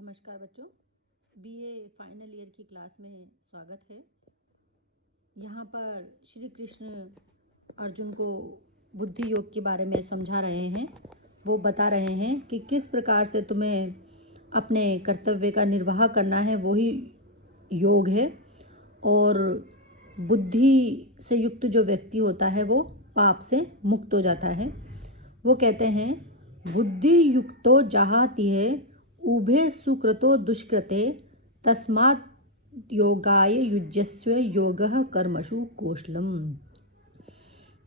नमस्कार बच्चों, BA final year की क्लास में स्वागत है। यहाँ पर श्री कृष्ण अर्जुन को बुद्धि योग के बारे में समझा रहे हैं। वो बता रहे हैं कि किस प्रकार से तुम्हें अपने कर्तव्य का निर्वाह करना है, वही योग है। और बुद्धि से युक्त जो व्यक्ति होता है वो पाप से मुक्त हो जाता है। वो कहते हैं, बुद्धि युक्तो जहाति है उभे सुकृतो दुष्कृते तस्मात् योगाय युज्यस्व योगः कर्मसु कौशलम।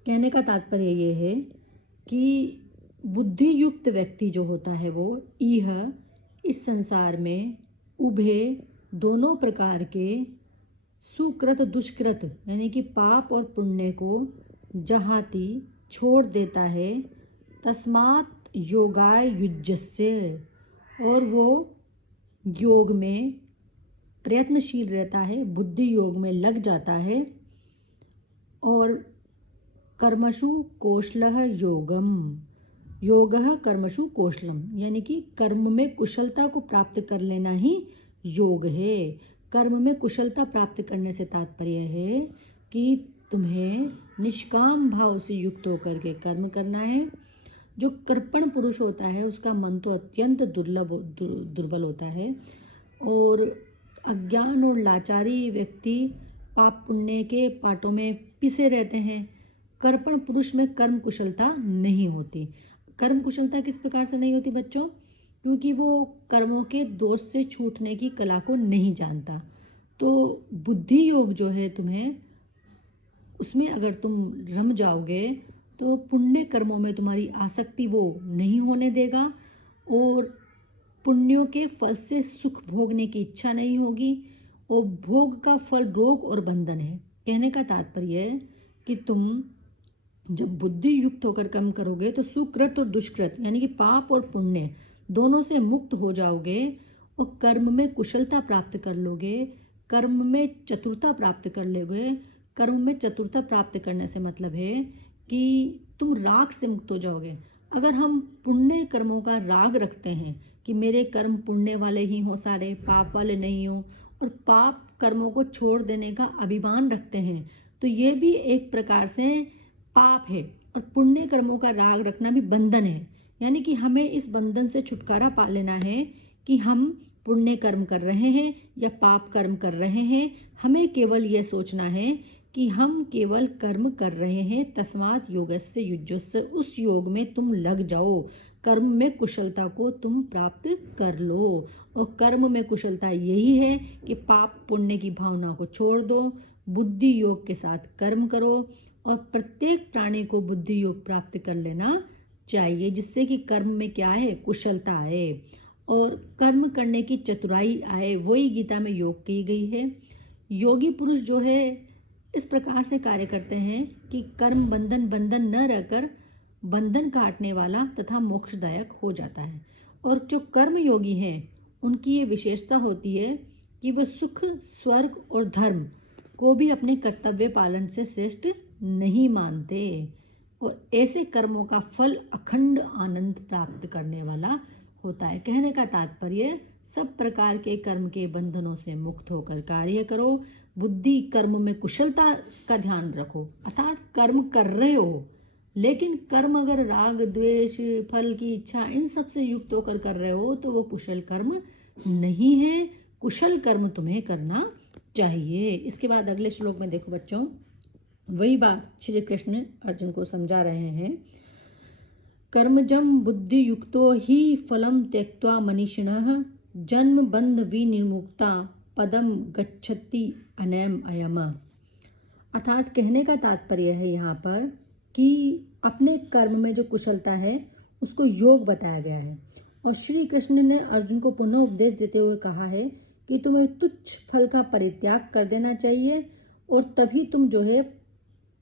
कहने का तात्पर्य ये है कि बुद्धि युक्त व्यक्ति जो होता है वो यह इस संसार में उभे दोनों प्रकार के सुकृत दुष्कृत यानी कि पाप और पुण्य को जहाति छोड़ देता है, तस्मात् योगाय युज्यस्य, और वो योग में प्रयत्नशील रहता है, बुद्धि योग में लग जाता है। और कर्मसु कौशलः योगम, योगः कर्मसु कौशलम, यानी कि कर्म में कुशलता को प्राप्त कर लेना ही योग है। कर्म में कुशलता प्राप्त करने से तात्पर्य है कि तुम्हें निष्काम भाव से युक्त होकर के कर्म करना है। जो कृपण पुरुष होता है उसका मन तो अत्यंत दुर्बल होता है, और अज्ञान और लाचारी व्यक्ति पाप पुण्य के पाटों में पिसे रहते हैं। कृपण पुरुष में कर्म कुशलता नहीं होती। कर्म कुशलता किस प्रकार से नहीं होती बच्चों? क्योंकि वो कर्मों के दोष से छूटने की कला को नहीं जानता। तो बुद्धि योग जो है, तुम्हें उसमें अगर तुम रम जाओगे तो पुण्य कर्मों में तुम्हारी आसक्ति वो नहीं होने देगा, और पुण्यों के फल से सुख भोगने की इच्छा नहीं होगी, और भोग का फल रोग और बंधन है। कहने का तात्पर्य है कि तुम जब बुद्धि युक्त होकर कर्म करोगे तो सुकृत और दुष्कृत यानी कि पाप और पुण्य दोनों से मुक्त हो जाओगे, और कर्म में कुशलता प्राप्त कर लोगे, कर्म में चतुरता प्राप्त कर लोगे। कर्म में चतुरता प्राप्त करने से मतलब है कि तुम राग से मुक्त हो जाओगे। अगर हम पुण्य कर्मों का राग रखते हैं कि मेरे कर्म पुण्य वाले ही हों, सारे पाप वाले नहीं हों, और पाप कर्मों को छोड़ देने का अभिमान रखते हैं, तो ये भी एक प्रकार से पाप है। और पुण्य कर्मों का राग रखना भी बंधन है। यानी कि हमें इस बंधन से छुटकारा पा लेना है कि हम पुण्य कर्म कर रहे हैं या पाप कर्म कर रहे हैं। हमें केवल यह सोचना है कि हम केवल कर्म कर रहे हैं। तस्मात् योगस्य युज्यस्य, उस योग में तुम लग जाओ, कर्म में कुशलता को तुम प्राप्त कर लो। और कर्म में कुशलता यही है कि पाप पुण्य की भावना को छोड़ दो, बुद्धि योग के साथ कर्म करो, और प्रत्येक प्राणी को बुद्धि योग प्राप्त कर लेना चाहिए, जिससे कि कर्म में क्या है, कुशलता आए और कर्म करने की चतुराई आए। वही गीता में योग की गई है। योगी पुरुष जो है इस प्रकार से कार्य करते हैं कि कर्म बंधन न रहकर बंधन काटने वाला तथा मोक्षदायक हो जाता है। और जो कर्म योगी हैं उनकी ये विशेषता होती है कि वह सुख, स्वर्ग और धर्म को भी अपने कर्तव्य पालन से श्रेष्ठ नहीं मानते, और ऐसे कर्मों का फल अखंड आनंद प्राप्त करने वाला होता है। कहने का तात्पर्य, सब प्रकार के कर्म के बंधनों से मुक्त होकर कार्य करो, बुद्धि कर्म में कुशलता का ध्यान रखो। अर्थात कर्म कर रहे हो, लेकिन कर्म अगर राग द्वेष फल की इच्छा इन सब से युक्त होकर कर रहे हो तो वो कुशल कर्म नहीं है। कुशल कर्म तुम्हें करना चाहिए। इसके बाद अगले श्लोक में देखो बच्चों, वही बात श्री कृष्ण अर्जुन को समझा रहे हैं। कर्मजं बुद्धि युक्तो ही फलम त्यक्त्वा मनीषिणः जन्म बंध विनिर्मुक्ता पदम गच्छति अनयम अयम। अर्थात कहने का तात्पर्य है यहाँ पर कि अपने कर्म में जो कुशलता है उसको योग बताया गया है, और श्री कृष्ण ने अर्जुन को पुनः उपदेश देते हुए कहा है कि तुम्हें तुच्छ फल का परित्याग कर देना चाहिए, और तभी तुम जो है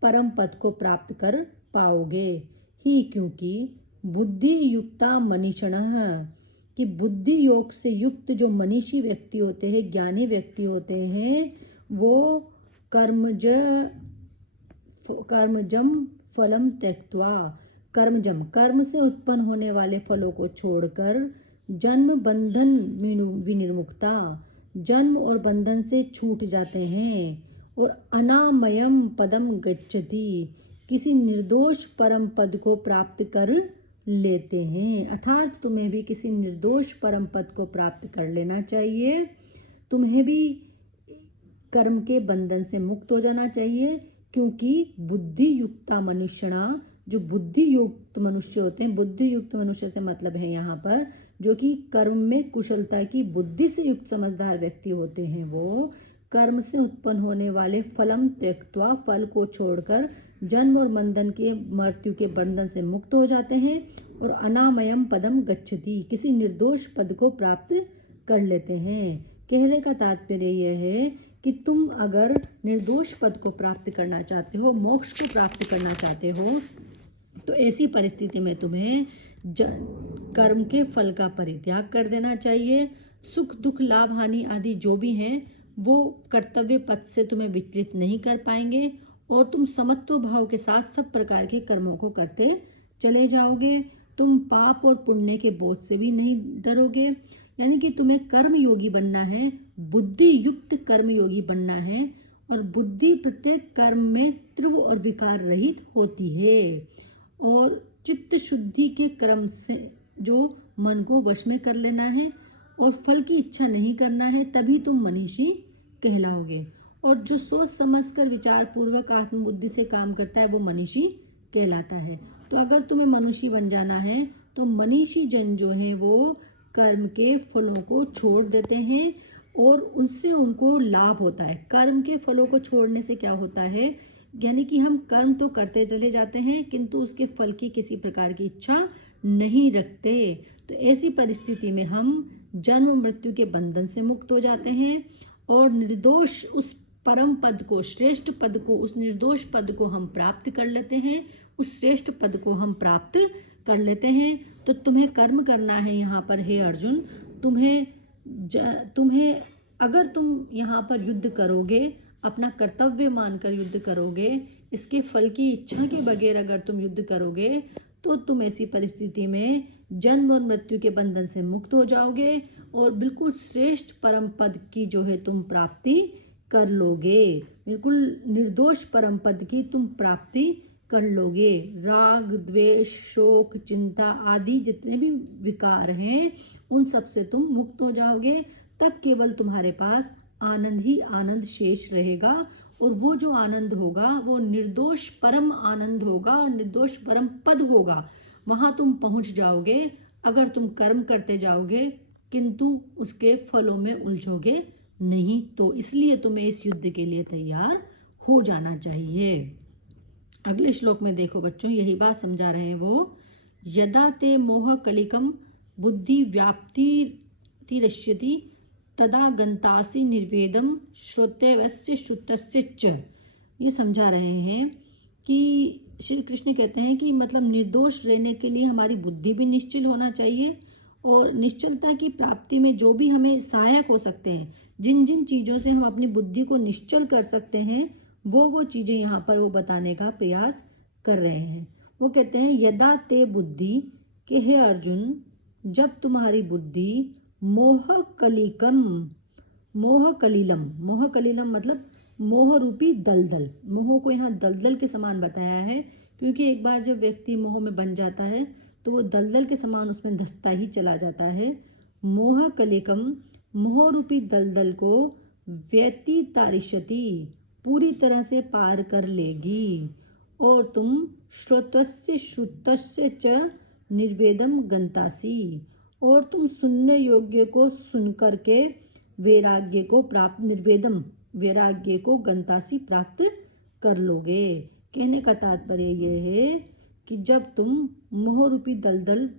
परम पद को प्राप्त कर पाओगे ही। क्योंकि बुद्धि युक्ता मनीषिणः, कि बुद्धि योग से युक्त जो मनीषी व्यक्ति होते हैं, ज्ञानी व्यक्ति होते हैं, वो कर्मजम फलम त्यक्त्वा, कर्मजम कर्म से उत्पन्न होने वाले फलों को छोड़कर जन्म बंधन विनिर्मुक्ता, जन्म और बंधन से छूट जाते हैं। और अनामयम पदम गच्छति, किसी निर्दोष परम पद को प्राप्त कर लेते हैं। अर्थात तुम्हें भी किसी निर्दोष परम पद को प्राप्त कर लेना चाहिए। तुम्हें भी कर्म के बंधन से मुक्त हो जाना चाहिए, क्योंकि बुद्धि युक्ता मनुष्यणा, जो बुद्धि युक्त मनुष्य होते हैं, बुद्धि युक्त मनुष्य से मतलब है यहाँ पर जो कि कर्म में कुशलता की बुद्धि से युक्त समझदार व्यक्ति होते हैं, वो कर्म से उत्पन्न होने वाले फलम त्यक्त्वा, फल को छोड़कर जन्म और बंधन के मृत्यु के बंधन से मुक्त हो जाते हैं। और अनामयम पदम गच्छति, किसी निर्दोष पद को प्राप्त कर लेते हैं। कहने का तात्पर्य यह है कि तुम अगर निर्दोष पद को प्राप्त करना चाहते हो, मोक्ष को प्राप्त करना चाहते हो, तो ऐसी परिस्थिति में तुम्हें कर्म के फल का परित्याग कर देना चाहिए। सुख दुख लाभ हानि आदि जो भी हैं वो कर्तव्य पथ से तुम्हें विचलित नहीं कर पाएंगे, और तुम समत्व भाव के साथ सब प्रकार के कर्मों को करते चले जाओगे। तुम पाप और पुण्य के बोझ से भी नहीं डरोगे। यानी कि तुम्हें कर्म योगी बनना है, बुद्धि युक्त कर्म योगी बनना है, और बुद्धि प्रत्येक कर्म में तीव्र और विकार रहित होती है। और चित्त शुद्धि के क्रम से जो मन को वश में कर लेना है और फल की इच्छा नहीं करना है, तभी तुम मनीषी कहलाओगे। और जो सोच समझकर विचार पूर्वक आत्मबुद्धि से काम करता है वो मनीषी कहलाता है। तो अगर तुम्हें मनुष्य बन जाना है तो मनीषी जन जो है वो कर्म के फलों को छोड़ देते हैं और उनसे उनको लाभ होता है। कर्म के फलों को छोड़ने से क्या होता है, यानी कि हम कर्म तो करते चले जाते हैं किंतु उसके फल की किसी प्रकार की इच्छा नहीं रखते। तो ऐसी परिस्थिति में हम जन्म मृत्यु के बंधन से मुक्त हो जाते हैं और निर्दोष उस परम पद को, श्रेष्ठ पद को, उस निर्दोष पद को हम प्राप्त कर लेते हैं, उस श्रेष्ठ पद को हम प्राप्त कर लेते हैं। तो तुम्हें कर्म करना है यहाँ पर, हे अर्जुन, तुम्हें अगर तुम यहाँ पर युद्ध करोगे, अपना कर्तव्य मानकर युद्ध करोगे, इसके फल की इच्छा के बगैर अगर तुम युद्ध करोगे, तो तुम ऐसी परिस्थिति में जन्म और मृत्यु के बंधन से मुक्त हो जाओगे और बिल्कुल श्रेष्ठ परम पद की जो है तुम प्राप्ति कर लोगे। बिल्कुल निर्दोष परम पद की तुम प्राप्ति कर लोगे। राग द्वेष शोक चिंता आदि जितने भी विकार हैं उन सब से तुम मुक्त हो जाओगे। तब केवल तुम्हारे पास आनंद ही आनंद शेष रहेगा, और वो जो आनंद होगा वो निर्दोष परम आनंद होगा और निर्दोष परम पद होगा। वहां तुम पहुंच जाओगे अगर तुम कर्म करते जाओगे किंतु उसके फलों में उलझोगे नहीं। तो इसलिए तुम्हें इस युद्ध के लिए तैयार हो जाना चाहिए। अगले श्लोक में देखो बच्चों, यही बात समझा रहे हैं वो, यदा ते मोह कलिकम बुद्धि व्याप्ति तिरस्यति तदा गंतासी निर्वेदम श्रोतव्यस्य श्रुतस्य च। ये समझा रहे हैं कि श्री कृष्ण कहते हैं कि मतलब निर्दोष रहने के लिए हमारी बुद्धि भी निश्चल होना चाहिए, और निश्चलता की प्राप्ति में जो भी हमें सहायक हो सकते हैं, जिन जिन चीज़ों से हम अपनी बुद्धि को निश्चल कर सकते हैं, वो चीज़ें यहाँ पर वो बताने का प्रयास कर रहे हैं। वो कहते हैं यदा ते बुद्धि, के हे अर्जुन, जब तुम्हारी बुद्धि मोह कलिकम, मोह कलिलम, मोह कलिलम मतलब मोह रूपी दलदल, मोह को यहाँ दलदल के समान बताया है, क्योंकि एक बार जब व्यक्ति मोह में बन जाता है तो वो दलदल के समान उसमें धंसता ही चला जाता है। मोह कलिकम, मोह रूपी दलदल को व्यतितारिष्यति, पूरी तरह से पार कर लेगी, और तुम श्रोतस्य श्रुतस्य च निर्वेदम गंतासी, और तुम सुनने योग्य को सुनकर के वैराग्य को प्राप्त, निर्वेदम वैराग्य को गंतासी प्राप्त कर लोगे। कहने का तात्पर्य यह है कि जब तुम मोह रूपी दलदल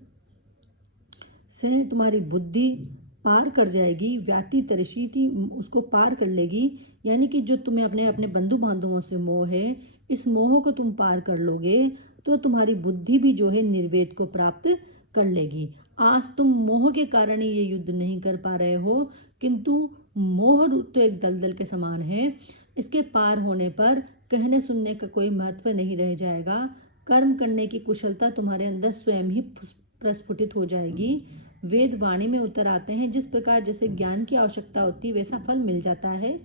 से तुम्हारी बुद्धि पार कर जाएगी, व्याति तरशीति उसको पार कर लेगी, यानी कि जो तुम्हें अपने अपने बंधु बांधवों से मोह है, इस मोह को तुम पार कर लोगे तो तुम्हारी बुद्धि भी जो है निर्वेद को प्राप्त कर लेगी। आज तुम मोह के कारण ही ये युद्ध नहीं कर पा रहे हो, किंतु मोह तो एक दलदल के समान है, इसके पार होने पर कहने सुनने का कोई महत्व नहीं रह जाएगा। कर्म करने की कुशलता तुम्हारे अंदर स्वयं ही प्रस्फुटित हो जाएगी। वेद वाणी में उतर आते हैं। जिस प्रकार जैसे ज्ञान की आवश्यकता होती है वैसा फल मिल जाता है।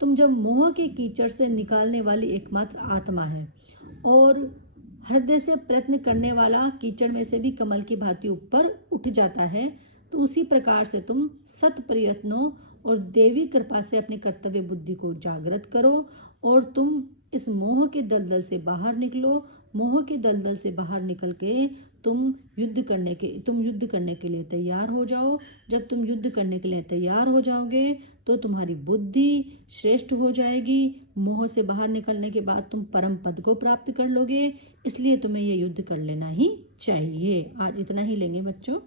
तुम जब मोह के कीचड़ से निकालने वाली एकमात्र आत्मा है और हृदय से प्रयत्न करने वाला कीचड़ में से भी कमल की भांति ऊपर उठ जाता है, तो उसी प्रकार से तुम सत प्रयत्नों और देवी कृपा से अपने कर्तव्य बुद्धि को जागृत करो और तुम इस मोह के दलदल से बाहर निकलो। मोह के दलदल से बाहर निकल के तुम युद्ध करने के लिए तैयार हो जाओ। जब तुम युद्ध करने के लिए तैयार हो जाओगे तो तुम्हारी बुद्धि श्रेष्ठ हो जाएगी। मोह से बाहर निकलने के बाद तुम परम पद को प्राप्त कर लोगे। इसलिए तुम्हें ये युद्ध कर लेना ही चाहिए। आज इतना ही लेंगे बच्चों।